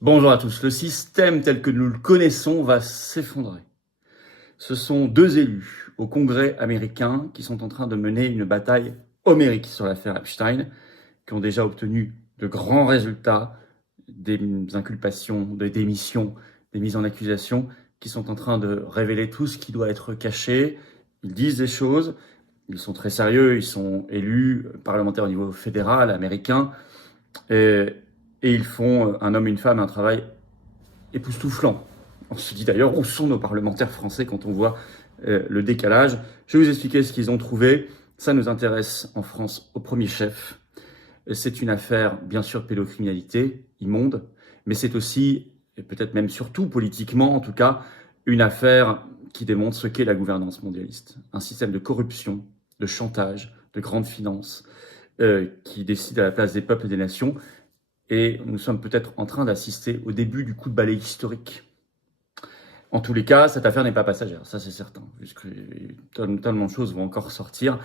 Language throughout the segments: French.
Bonjour à tous. Le système tel que nous le connaissons va s'effondrer. Ce sont deux élus au Congrès américain qui sont en train de mener une bataille homérique sur l'affaire Epstein, qui ont déjà obtenu de grands résultats, des inculpations, des démissions, des mises en accusation, qui sont en train de révéler tout ce qui doit être caché. Ils disent des choses, ils sont très sérieux, ils sont élus parlementaires au niveau fédéral, américain, et, et ils font, un homme et une femme, un travail époustouflant. On se dit d'ailleurs où sont nos parlementaires français quand on voit le décalage. Je vais vous expliquer ce qu'ils ont trouvé. Ça nous intéresse en France au premier chef. C'est une affaire, bien sûr, de pédocriminalité immonde, mais c'est aussi, et peut-être même surtout politiquement en tout cas, une affaire qui démontre ce qu'est la gouvernance mondialiste. Un système de corruption, de chantage, de grande finance, qui décide à la place des peuples et des nations. Et nous sommes peut-être en train d'assister au début du coup de balai historique. En tous les cas, cette affaire n'est pas passagère, ça c'est certain, puisque tellement de choses vont encore sortir,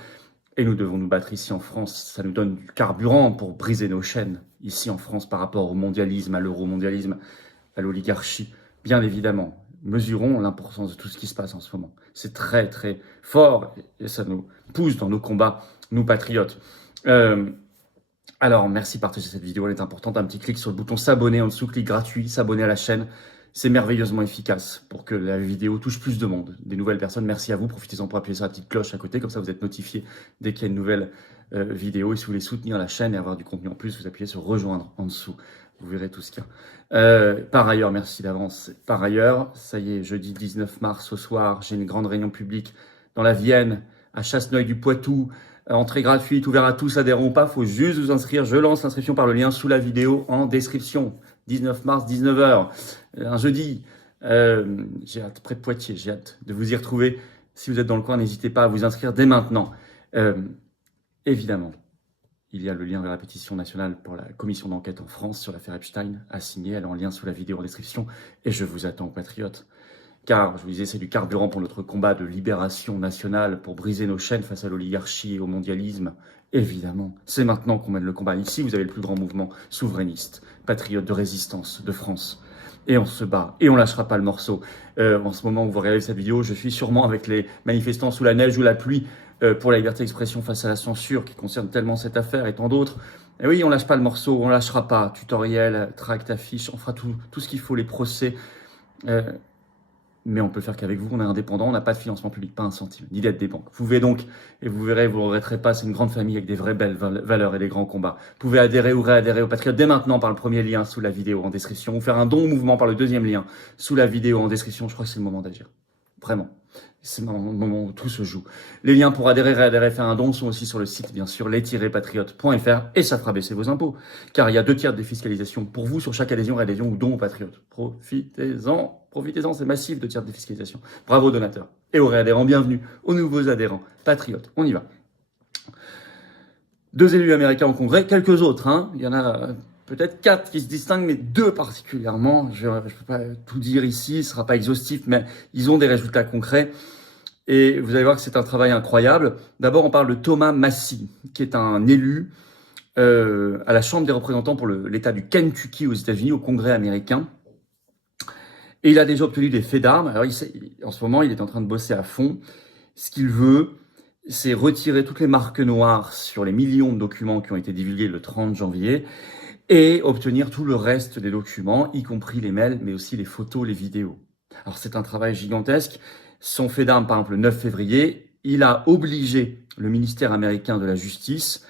et nous devons nous battre ici en France. Ça nous donne du carburant pour briser nos chaînes, ici en France, par rapport au mondialisme, à l'euromondialisme, à l'oligarchie, bien évidemment. Mesurons l'importance de tout ce qui se passe en ce moment. C'est très très fort, et ça nous pousse dans nos combats, nous patriotes. Alors, merci de partager cette vidéo, elle est importante. Un petit clic sur le bouton s'abonner en dessous, clic gratuit, s'abonner à la chaîne. C'est merveilleusement efficace pour que la vidéo touche plus de monde, des nouvelles personnes. Merci à vous, profitez-en pour appuyer sur la petite cloche à côté, comme ça vous êtes notifié dès qu'il y a une nouvelle vidéo. Et si vous voulez soutenir la chaîne et avoir du contenu en plus, vous appuyez sur rejoindre en dessous. Vous verrez tout ce qu'il y a. Par ailleurs, merci d'avance. Par ailleurs, ça y est, jeudi 19 mars au soir, j'ai une grande réunion publique dans la Vienne, à Chasseneuil-du-Poitou. Entrée gratuite, ouvert à tous, adhérents ou pas, faut juste vous inscrire. Je lance l'inscription par le lien sous la vidéo en description. 19 mars, 19h, un jeudi. J'ai hâte, près de Poitiers, j'ai hâte de vous y retrouver. Si vous êtes dans le coin, n'hésitez pas à vous inscrire dès maintenant. Évidemment, il y a le lien vers la pétition nationale pour la commission d'enquête en France sur l'affaire Epstein à signer. Elle est en lien sous la vidéo en description. Et je vous attends, patriotes. Car, je vous disais, c'est du carburant pour notre combat de libération nationale, pour briser nos chaînes face à l'oligarchie et au mondialisme. Évidemment, c'est maintenant qu'on mène le combat. Ici, vous avez le plus grand mouvement souverainiste, patriote de résistance de France. Et on se bat, et on lâchera pas le morceau. En ce moment où vous regardez cette vidéo, je suis sûrement avec les manifestants sous la neige ou la pluie pour la liberté d'expression face à la censure qui concerne tellement cette affaire et tant d'autres. Et oui, on lâche pas le morceau, on lâchera pas. Tutoriel, tract, affiche, on fera tout ce qu'il faut, les procès. Mais on peut le faire qu'avec vous, on est indépendant, on n'a pas de financement public, pas un centime, ni d'aide des banques. Vous pouvez donc, et vous verrez, vous ne regretterez pas, c'est une grande famille avec des vraies belles valeurs et des grands combats. Vous pouvez adhérer ou réadhérer au Patriote dès maintenant par le premier lien sous la vidéo en description, ou faire un don au mouvement par le deuxième lien sous la vidéo en description. Je crois que c'est le moment d'agir. Vraiment. C'est le moment où tout se joue. Les liens pour adhérer, réadhérer, faire un don sont aussi sur le site, bien sûr, les-patriotes.fr, et ça fera baisser vos impôts. Car il y a 2 tiers de défiscalisation pour vous sur chaque adhésion, réadhésion ou don aux patriotes. Profitez-en, c'est massif, 2 tiers de défiscalisation. Bravo donateurs. Et aux réadhérents, bienvenue. Aux nouveaux adhérents, patriotes. On y va. 2 élus américains au Congrès, quelques autres, hein. Il y en a peut-être 4 qui se distinguent, mais 2 particulièrement. Je ne peux pas tout dire ici, ce ne sera pas exhaustif, mais ils ont des résultats concrets. Et vous allez voir que c'est un travail incroyable. D'abord, on parle de Thomas Massie, qui est un élu à la Chambre des représentants pour l'État du Kentucky aux États-Unis, au Congrès américain. Et il a déjà obtenu des faits d'armes. Alors, en ce moment, il est en train de bosser à fond. Ce qu'il veut, c'est retirer toutes les marques noires sur les millions de documents qui ont été divulgués le 30 janvier et obtenir tout le reste des documents, y compris les mails, mais aussi les photos, les vidéos. Alors, c'est un travail gigantesque. Son fait d'armes, par exemple, le 9 février, il a obligé le ministère américain de la Justice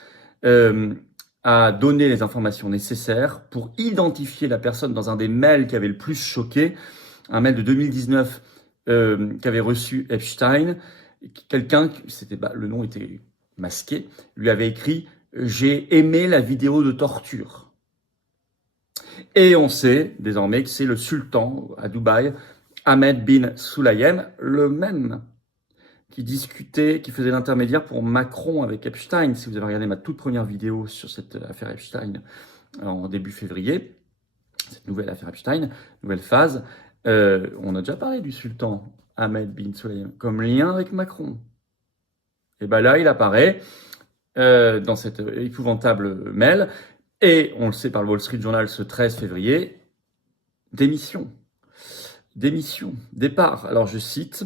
à donner les informations nécessaires pour identifier la personne dans un des mails qui avait le plus choqué, un mail de 2019 qu'avait reçu Epstein. Quelqu'un, le nom était masqué, lui avait écrit « J'ai aimé la vidéo de torture ». Et on sait désormais que c'est le sultan à Dubaï, Ahmed bin Sulayem, le même qui discutait, qui faisait l'intermédiaire pour Macron avec Epstein. Si vous avez regardé ma toute première vidéo sur cette affaire Epstein en début février, cette nouvelle affaire Epstein, nouvelle phase, on a déjà parlé du sultan Ahmed bin Sulayem comme lien avec Macron. Et bien là, il apparaît dans cette épouvantable mail, et on le sait par le Wall Street Journal ce 13 février, Démission. Départ. Alors je cite.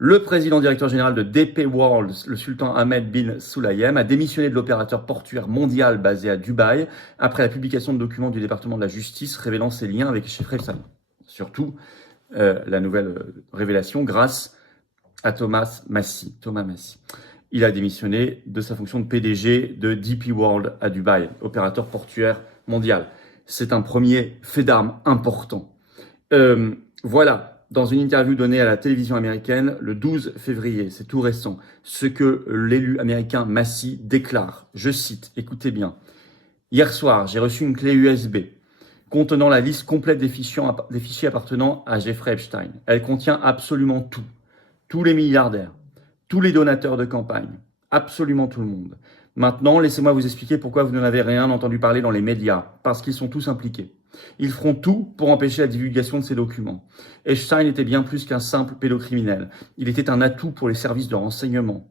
Le président directeur général de DP World, le sultan Ahmed bin Sulayem, a démissionné de l'opérateur portuaire mondial basé à Dubaï après la publication de documents du département de la justice révélant ses liens avec Jeffrey Epstein. Surtout, la nouvelle révélation grâce à Thomas Massie. Il a démissionné de sa fonction de PDG de DP World à Dubaï, opérateur portuaire mondial. C'est un premier fait d'armes important. Voilà. Dans une interview donnée à la télévision américaine le 12 février, c'est tout récent, ce que l'élu américain Massie déclare. Je cite, écoutez bien. Hier soir, j'ai reçu une clé USB contenant la liste complète des fichiers appartenant à Jeffrey Epstein. Elle contient absolument tout. Tous les milliardaires, tous les donateurs de campagne, absolument tout le monde. Maintenant, laissez-moi vous expliquer pourquoi vous n'en avez rien entendu parler dans les médias, parce qu'ils sont tous impliqués. Ils feront tout pour empêcher la divulgation de ces documents. Epstein était bien plus qu'un simple pédocriminel. Il était un atout pour les services de renseignement.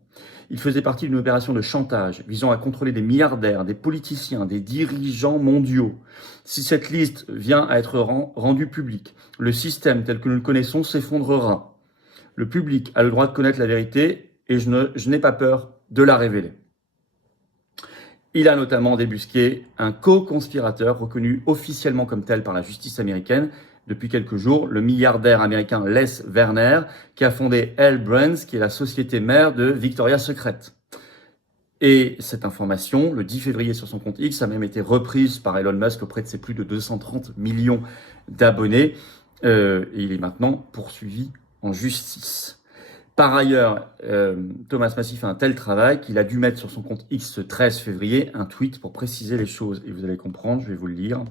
Il faisait partie d'une opération de chantage visant à contrôler des milliardaires, des politiciens, des dirigeants mondiaux. Si cette liste vient à être rendue publique, le système tel que nous le connaissons s'effondrera. Le public a le droit de connaître la vérité et je n'ai pas peur de la révéler. Il a notamment débusqué un co-conspirateur reconnu officiellement comme tel par la justice américaine depuis quelques jours, le milliardaire américain Les Werner, qui a fondé L Brands, qui est la société mère de Victoria's Secret. Et cette information, le 10 février sur son compte X, a même été reprise par Elon Musk auprès de ses plus de 230 millions d'abonnés. Et il est maintenant poursuivi en justice. Par ailleurs, Thomas Massie fait un tel travail qu'il a dû mettre sur son compte X ce 13 février un tweet pour préciser les choses. Et vous allez comprendre, je vais vous le lire.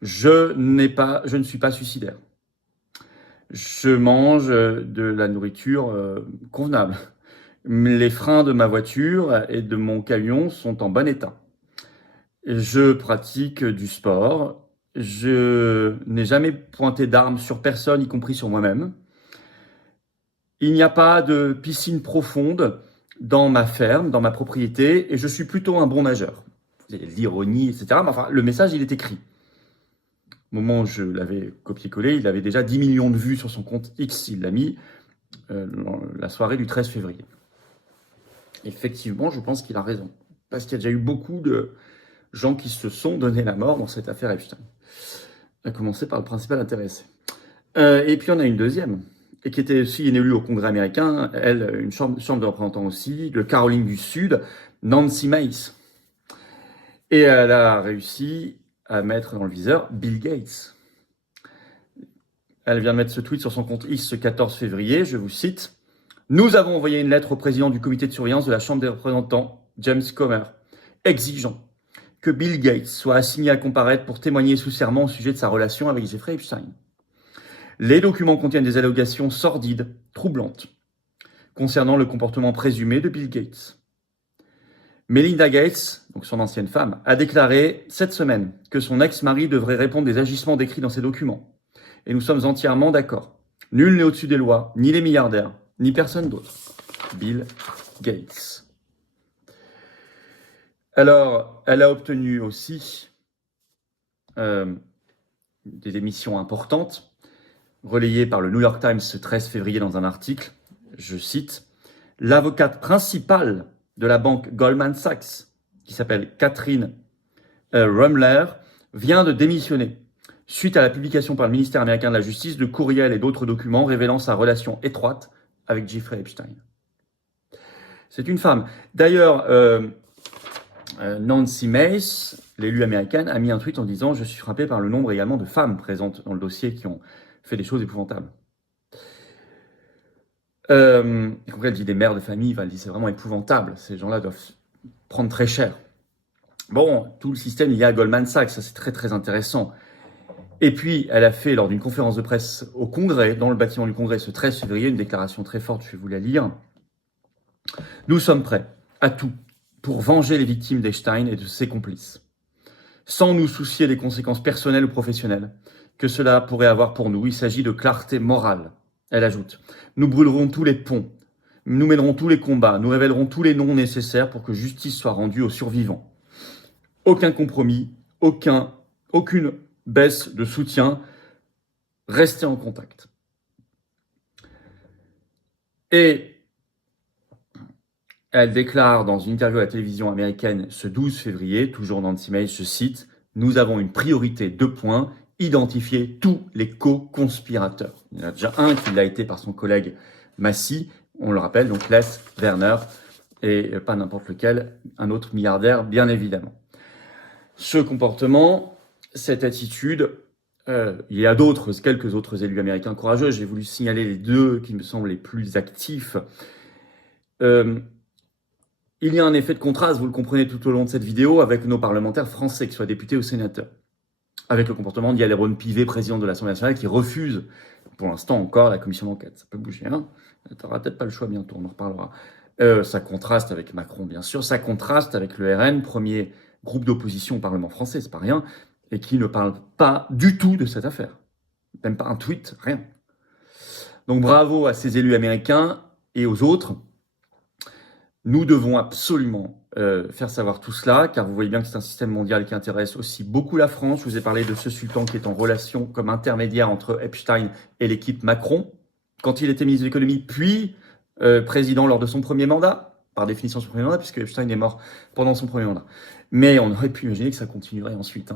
Je ne suis pas suicidaire. Je mange de la nourriture convenable. Les freins de ma voiture et de mon camion sont en bon état. Je pratique du sport. Je n'ai jamais pointé d'arme sur personne, y compris sur moi-même. Il n'y a pas de piscine profonde dans ma ferme, dans ma propriété, et je suis plutôt un bon nageur. L'ironie, etc. Mais enfin, le message, il est écrit. Au moment où je l'avais copié-collé, il avait déjà 10 millions de vues sur son compte X. Il l'a mis la soirée du 13 février. Effectivement, je pense qu'il a raison. Parce qu'il y a déjà eu beaucoup de gens qui se sont donné la mort dans cette affaire Epstein. À commencer par le principal intéressé. Et puis, on a une deuxième. Et qui était aussi une élue au Congrès américain, elle, une chambre de représentants aussi, de Caroline du Sud, Nancy Mace. Et elle a réussi à mettre dans le viseur Bill Gates. Elle vient de mettre ce tweet sur son compte X ce 14 février, je vous cite. « Nous avons envoyé une lettre au président du comité de surveillance de la Chambre des représentants, James Comer, exigeant que Bill Gates soit assigné à comparaître pour témoigner sous serment au sujet de sa relation avec Jeffrey Epstein. Les documents contiennent des allégations sordides, troublantes, concernant le comportement présumé de Bill Gates. Melinda Gates, donc son ancienne femme, a déclaré cette semaine que son ex-mari devrait répondre des agissements décrits dans ces documents. Et nous sommes entièrement d'accord. Nul n'est au-dessus des lois, ni les milliardaires, ni personne d'autre. Bill Gates. Alors, elle a obtenu aussi des émissions importantes, relayé par le New York Times ce 13 février dans un article, je cite, « L'avocate principale de la banque Goldman Sachs, qui s'appelle Catherine Rumler, vient de démissionner suite à la publication par le ministère américain de la Justice de courriels et d'autres documents révélant sa relation étroite avec Jeffrey Epstein. » C'est une femme. D'ailleurs, Nancy Mace, l'élue américaine, a mis un tweet en disant « Je suis frappé par le nombre également de femmes présentes dans le dossier qui ont fait des choses épouvantables. » Et quand elle dit des mères de famille, elle dit c'est vraiment épouvantable. Ces gens-là doivent prendre très cher. Bon, tout le système lié à Goldman Sachs, ça c'est très très intéressant. Et puis, elle a fait lors d'une conférence de presse au Congrès, dans le bâtiment du Congrès, ce 13 février, une déclaration très forte, je vais vous la lire. « Nous sommes prêts à tout pour venger les victimes d'Epstein et de ses complices, sans nous soucier des conséquences personnelles ou professionnelles que cela pourrait avoir pour nous. Il s'agit de clarté morale. » Elle ajoute, « Nous brûlerons tous les ponts, nous mènerons tous les combats, nous révélerons tous les noms nécessaires pour que justice soit rendue aux survivants. Aucun compromis, aucun aucune baisse de soutien. Restez en contact. Et elle déclare dans une interview à la télévision américaine ce 12 février, toujours dans le mail, je cite, « Nous avons une priorité, 2 points, identifier tous les co-conspirateurs. » Il y en a déjà un qui l'a été par son collègue Massy, on le rappelle, donc Les Werner, et pas n'importe lequel, un autre milliardaire, bien évidemment. Ce comportement, cette attitude, il y a quelques autres élus américains courageux, j'ai voulu signaler les 2 qui me semblent les plus actifs. Il y a un effet de contraste, vous le comprenez tout au long de cette vidéo, avec nos parlementaires français, qu'ils soient députés ou sénateurs. Avec le comportement d'Yaléron Pivet, président de l'Assemblée nationale, qui refuse, pour l'instant encore, la commission d'enquête. Ça peut bouger, hein. Tu n'auras peut-être pas le choix bientôt, on en reparlera. Ça contraste avec Macron, bien sûr. Ça contraste avec le RN, premier groupe d'opposition au Parlement français, c'est pas rien, et qui ne parle pas du tout de cette affaire. Même pas un tweet, rien. Donc bravo à ces élus américains et aux autres. Nous devons absolument faire savoir tout cela, car vous voyez bien que c'est un système mondial qui intéresse aussi beaucoup la France. Je vous ai parlé de ce sultan qui est en relation comme intermédiaire entre Epstein et l'équipe Macron, quand il était ministre de l'économie, puis président lors de son premier mandat, par définition son premier mandat, puisque Epstein est mort pendant son premier mandat. Mais on aurait pu imaginer que ça continuerait ensuite.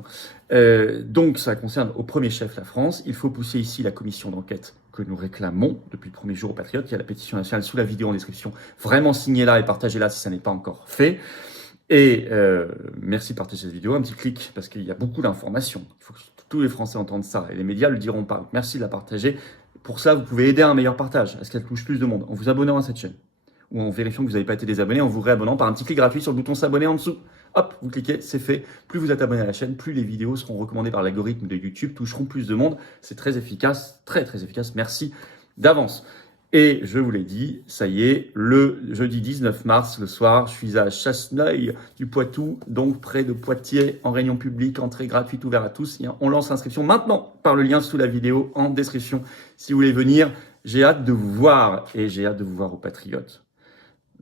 Donc ça concerne au premier chef la France. Il faut pousser ici la commission d'enquête que nous réclamons depuis le premier jour aux Patriotes. Il y a la pétition nationale sous la vidéo en description. Vraiment signez-la et partagez-la si ça n'est pas encore fait. Et merci de partager cette vidéo. Un petit clic parce qu'il y a beaucoup d'informations. Il faut que tous les Français entendent ça et les médias le diront pas. Merci de la partager. Pour ça, vous pouvez aider à un meilleur partage, à ce qu'elle touche plus de monde, en vous abonnant à cette chaîne ou en vérifiant que vous n'avez pas été désabonné, en vous réabonnant par un petit clic gratuit sur le bouton s'abonner en dessous. Hop, vous cliquez, c'est fait. Plus vous êtes abonné à la chaîne, plus les vidéos seront recommandées par l'algorithme de YouTube, toucheront plus de monde. C'est très efficace, très très efficace. Merci d'avance. Et je vous l'ai dit, ça y est, le jeudi 19 mars, le soir, je suis à Chasseneuil du Poitou, donc près de Poitiers, en réunion publique, entrée gratuite, ouverte à tous. On lance l'inscription maintenant par le lien sous la vidéo en description. Si vous voulez venir, j'ai hâte de vous voir et j'ai hâte de vous voir aux Patriotes.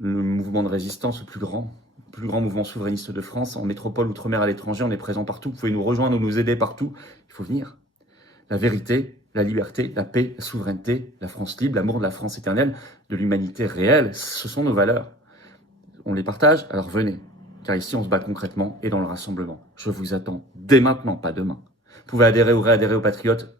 Le mouvement de résistance le plus grand mouvement souverainiste de France, en métropole, outre-mer, à l'étranger, on est présent partout. Vous pouvez nous rejoindre ou nous aider partout. Il faut venir. La vérité, la liberté, la paix, la souveraineté, la France libre, l'amour de la France éternelle, de l'humanité réelle, ce sont nos valeurs. On les partage, alors venez. Car ici, on se bat concrètement et dans le rassemblement. Je vous attends dès maintenant, pas demain. Vous pouvez adhérer ou réadhérer aux Patriotes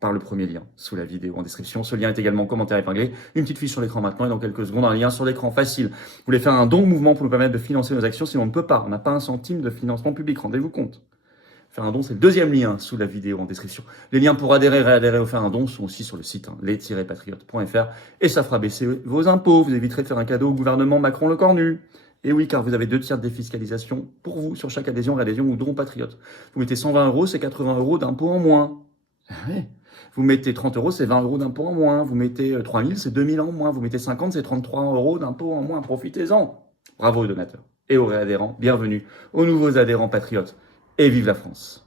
par le premier lien sous la vidéo en description. Ce lien est également en commentaire épinglé. Une petite fiche sur l'écran maintenant et dans quelques secondes, un lien sur l'écran facile. Vous voulez faire un don au mouvement pour nous permettre de financer nos actions, sinon on ne peut pas. On n'a pas un centime de financement public, rendez-vous compte. Faire un don, c'est le deuxième lien sous la vidéo en description. Les liens pour adhérer, réadhérer ou faire un don sont aussi sur le site les-patriotes.fr et ça fera baisser vos impôts. Vous éviterez de faire un cadeau au gouvernement Macron le cornu. Et oui, car vous avez 2 tiers de défiscalisation pour vous sur chaque adhésion, réadhésion ou don patriote. Vous mettez 120 €, c'est 80 € d'impôts en moins. Ah ouais. Vous mettez 30 €, c'est 20 € d'impôts en moins. Vous mettez 3 000, c'est 2 000 en moins. Vous mettez 50, c'est 33 € d'impôts en moins. Profitez-en. Bravo aux donateurs et aux réadhérents. Bienvenue aux nouveaux adhérents patriotes. Et vive la France.